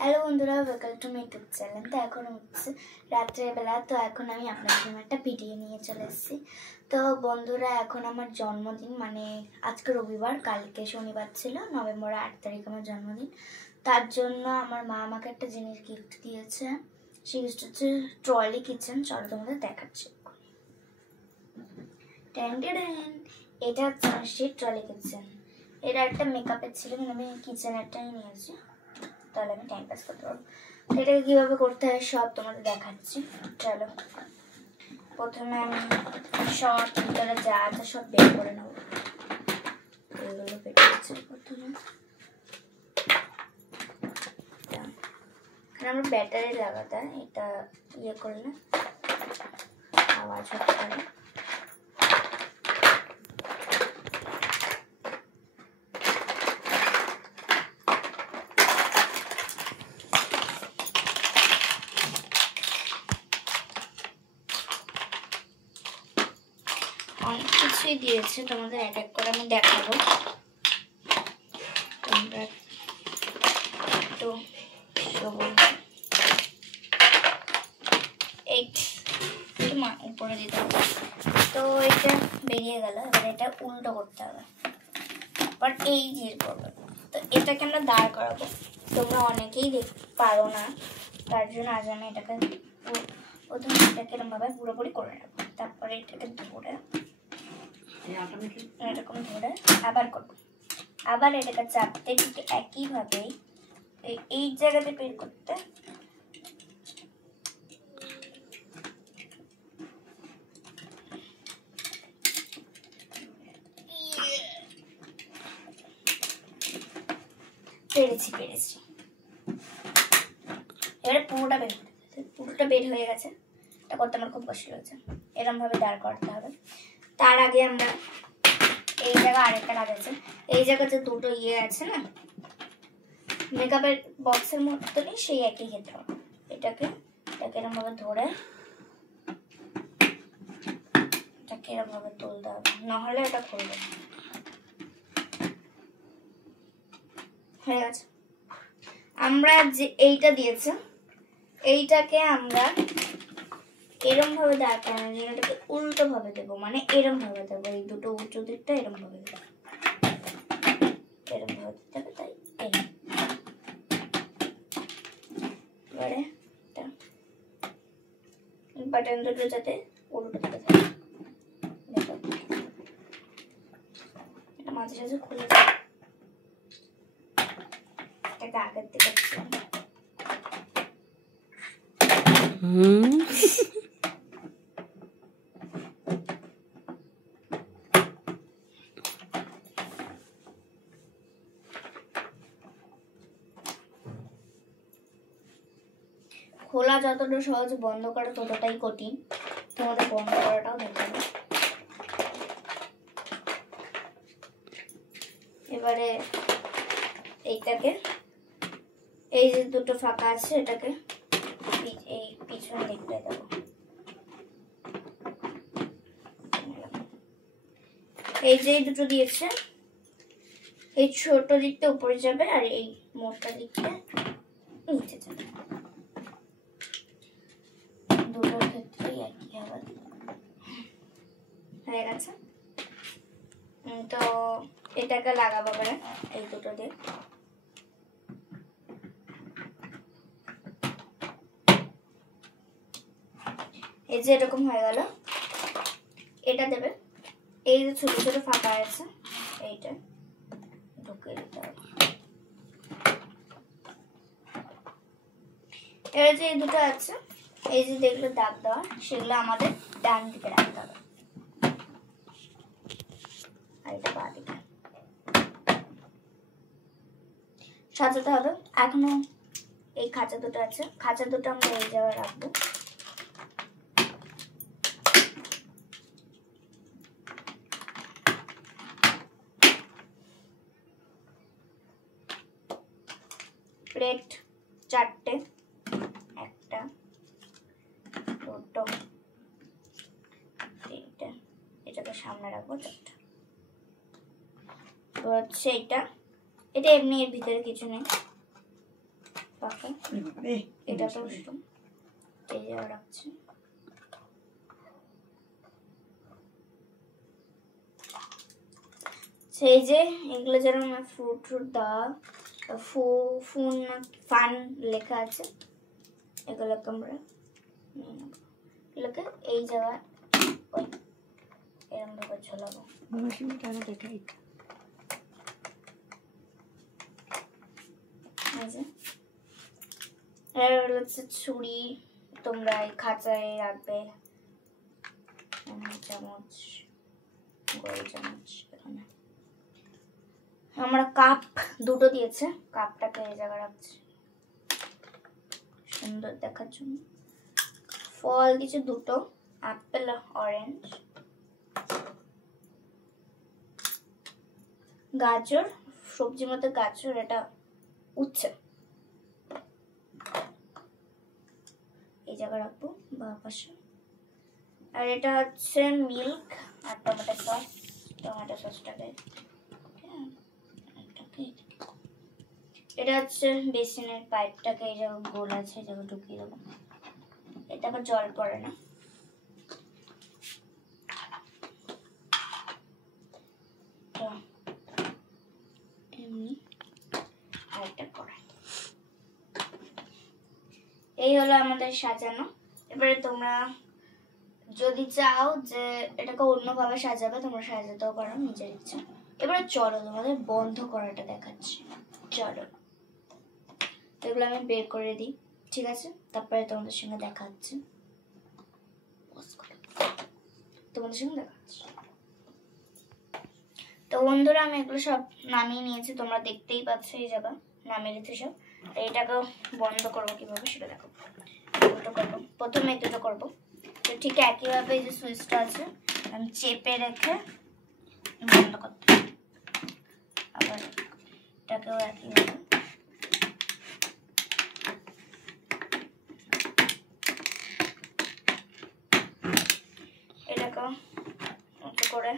Hello বন্ধুরা, welcome to my YouTube channel. তো এখন হচ্ছে রাত্রেবেলা, তো এখন আমি আপনাদের জন্য একটা ভিডিও নিয়ে চলে এসেছি। তো বন্ধুরা, এখন আমার জন্মদিন, মানে আজকে রবিবার, কালকে শনিবার ছিল, নভেম্বর 8 তারিখ আমার জন্মদিন। তার জন্য আমার মা আমাকে একটা জিনিস গিফট দিয়েছে। সেই গিফট হচ্ছে ট্রলি কিচেন। চলো তোমাদের দেখাচ্ছি। এটা হচ্ছে সেই ট্রলি কিচেন। এটা একটা মেকআপের ছিল, কিন্তু আমি কিচেনেরটাই নিয়েছি, তাহলে আমি টাইম পাস করতে পারবো। এটাকে কীভাবে করতে হয় সব তোমাদের দেখাচ্ছি। চলো, প্রথমে আমি শর্ট ভিতরে যা আছে সব বের করে নেবো। এগুলো বের করছি প্রথমে। এখানে আমরা ব্যাটারি লাগাতে হয়, এটা ইয়ে করলে আওয়াজ হতে পারে। অনেক কিছুই দিয়েছে, তোমাদের এক এক করে আমি দেখাবো। তোমরা একটু উপরে দিতে হবে। তো এটা বেরিয়ে গেল, এবার এটা উল্টো করতে হবে, বাট এই যে করবে। তো এটাকে আমরা দাঁড় করাবো। তোমরা অনেকেই পারো না, তার জন্য আজ আমি এটাকে প্রথমে এটাকে এরকমভাবে পুরোপুরি করে নেবো। তারপরে এটাকে ধরে এরকম ধরে আবার করবো। আবার এটাকে চাপতে ঠিক একইভাবে এই জায়গাতে বের করতে। পেরেছি। এবারে পুরোটা বের হয়ে গেছে। এটা করতে আমার খুব কষ্ট হয়েছে। এরকম ভাবে দাঁড় করতে হবে। তার আগে আমরা এই জায়গা আরেকটা কাজ আছে। এই জায়গাতে দুটো ইয়ে আছে না, মেকআপের বক্সের মতনই, সেই একই ক্ষেত্রে এটাকে এরকম ভাবে ধরে এটাকে এরকম ভাবে তুলতে হবে, নাহলে এটা খুলবে না। হয়ে গেছে। আমরা যে এইটা দিয়েছে, এইটাকে আমরা এরম ভাবে দাঁড় করানোর জন্য এটাকে উল্টো ভাবে দেবো, মানে এরম ভাবে দেবো। এই দুটো উঁচু দিকটা এরম ভাবে দেবো, এরম ভাবে দিতে হবে। তাই এবারে বাটন দুটো যাতে উল্টো দিকে থাকে, এটা মাঝে সাঝে খুলে যায়। এটাকে আগের দিকে খোলা যতটা সহজ, বন্ধ করা ততটাই কঠিন। তোমাদের বন্ধ করাটাও দেখতে হবে। এবারে এইটাকে, এই যে দুটো ফাঁকা আছে, এটাকে এই পিছন দিকটায় দেবো। এই যে দুটো দিয়েছে, এই ছোট দিকটা উপরে যাবে আর এই মোটা দিকটা নিচে যাবে। দুটোর ক্ষেত্রেই একই হবে। হয়ে গেছে। তো এটাকে লাগাবো মানে এই দুটো দিয়ে। এই যে এরকম হয়ে গেল। এটা দেবে, এই যে ছোট ছোট ফাঁকা আছে, এইটা ঢুকিয়ে দিতে হবে। এবার যে এই দুটো আছে, এই যে দেখলো দাগ দেওয়া, সেগুলো আমাদের ডান দিকে রাখতে হবে, আর এটা বাঁ দিকে সাজাতে হবে। এখনো এই খাঁচা দুটো আছে, খাঁচা দুটো আমরা এই জায়গায় রাখবো। প্লেট 4টে, 1টা 2টো 3টে, এটাকে সামনে রাখবো 4টা। তো হচ্ছে এটা এমনি, এর ভিতরে কিছু নেই। পাকা এটা তো এই জায়গায় রাখছি। সেই যে এগুলো যেরকম ফ্রুট দেওয়া ফান লেখা আছে, এগুলোকে আমরা এগুলোকে এই জায়গায় ওই এরকম ভাবে ঝোলাবো। ছুরি তোমরা এই খাঁচায় রাখবে, চামচ গোল চামচ। এখানে আমরা কাপ দুটো দিয়েছে, কাপটাকে এই জায়গায় রাখছি সুন্দর দেখার জন্য। ফল কিছু দুটো, আপেল অরেঞ্জ, গাজর সবজির মধ্যে গাজর, এটা উচ্ছে এই জায়গায় রাখবো বা পাশে। আর এটা হচ্ছে মিল্ক আর টমেটো সসটাকে এটা হচ্ছে বেসিনের পাইপটাকে এই জায়গায় গোল আছে, এই জায়গায় ঢুকিয়ে দেবো। এটা আবার জল পড়ে না। এমনি আরেকটা কড়াই। এই হলো আমাদের সাজানো। এবারে তোমরা যদি চাও যে এটাকে অন্যভাবে সাজাবে তোমরা সাজাতেও পারো নিজের ইচ্ছা। এবারে চলো তোমাদের বন্ধ করাটা দেখাচ্ছি। চলো এগুলো আমি বের করে দিই, ঠিক আছে? তারপরে তোমাদের সঙ্গে দেখাচ্ছি, তো বন্ধুরা আমি এগুলো সব নামিয়ে নিয়েছি, তোমরা দেখতেই পাচ্ছ এই জায়গা নামিয়ে নিয়েছি সব। এইটাকে বন্ধ করবো কিভাবে সেটা দেখো। দুটো করবো, প্রথমে দুটো করবো। তো ঠিক একইভাবে যে সুইচটা আছে আমি চেপে রেখে বন্ধ করতে, আবার এটাকেও একইভাবে এটাকেও উঁচু করে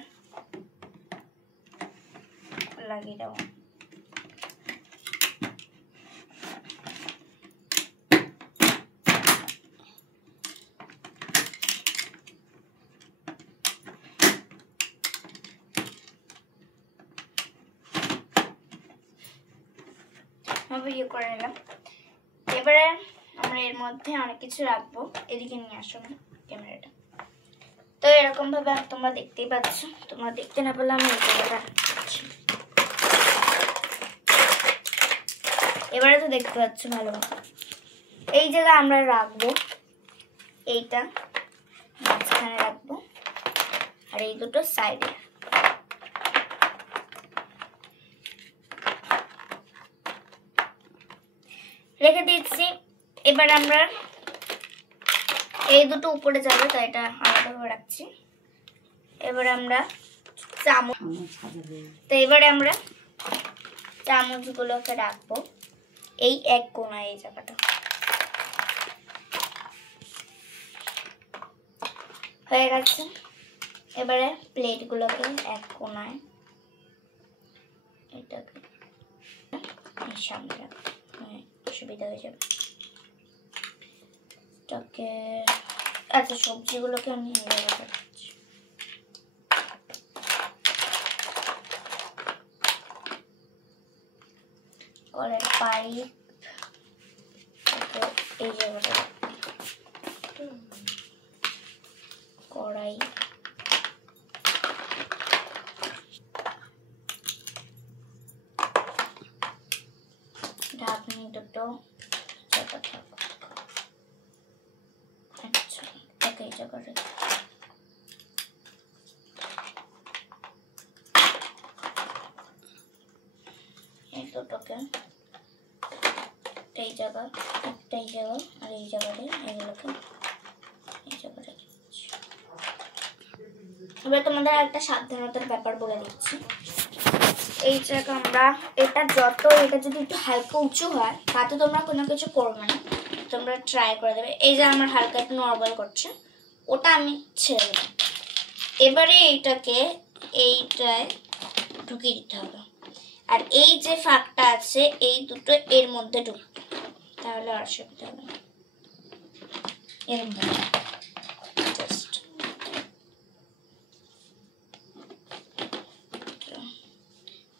লাগিয়ে দেবো। ইয়ে করে নিলাম। এবারে আমরা এর মধ্যে অনেক কিছু রাখবো। এদিকে নিয়ে আসো না ক্যামেরাটা। তো এরকম ভাবে তোমরা দেখতেই পাচ্ছ, তোমরা দেখতে না পেলে আমি এবারে তো দেখতে পাচ্ছ ভালোভাবে। এই জায়গায় আমরা রাখবো, এইটা মাঝখানে রাখবো আর এই দুটো সাইডে। রেখে দিচ্ছি। এবার আমরা এই দুটো উপরে যাবে, তো এটা আলাদাভাবে রাখছি। এবার আমরা চামচ, তো এবারে আমরা চামচগুলোকে রাখবো এই এক কোণায়, এই জায়গাটা হয়ে গেছে। এবারে প্লেটগুলোকে এক কোণায় এটাকে সামনে রাখবো, সুবিধা হয়ে যাবে। এটাকে আচ্ছা সবজিগুলোকে আমি রাখছি। কলের পাইপ এই জায়গাটা, কড়াই, ঢাকনি দুটো, আচ্ছা এই জায়গাটা এই দুটোকে এই জায়গা, একটা এই জায়গা আর এই জায়গাতে এগুলোকে এই জায়গাটা দিচ্ছি। এবার তোমাদের একটা সাবধানতার ব্যাপার বলে দিচ্ছি। এই জায়গা আমরা এটা যদি একটু হালকা উঁচু হয় তাতে তোমরা কোনো কিছু করবে না, তোমরা ট্রাই করে দেবে। এই যে আমার হালকা একটু নর্মাল করছে, ওটা আমি ছেড়ে দেবো। এবারে এইটাকে এইটায় ঢুকিয়ে দিতে হবে, আর এই যে ফাঁকটা আছে এই দুটো এর মধ্যে ঢুকবে, তাহলে আর অসুবিধা হবে না। এরকম জাস্ট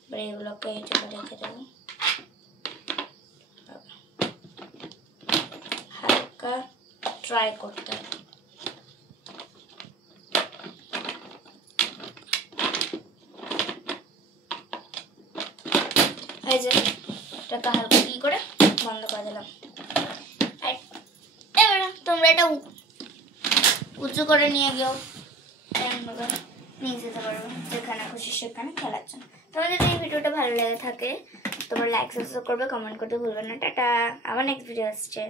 এবার এগুলোকে এই জায়গায় রেখে দেবো। হালকা ট্রাই করতে হবে। এই যে এটাকে হালকা কি করে বন্ধ করে দিলাম। এবার তোমরা এটা উঁচু করে নিয়ে গিয়েও নিয়ে যেতে পারবে, যেখানে খুশি সেখানে খেলার জন্য। তোমাদের যদি এই ভিডিওটা ভালো লেগে থাকে তোমরা লাইক সাবস্ক্রাইব করবে, কমেন্ট করতে ভুলবে না। টাটা, আবার নেক্সট ভিডিও আসছে।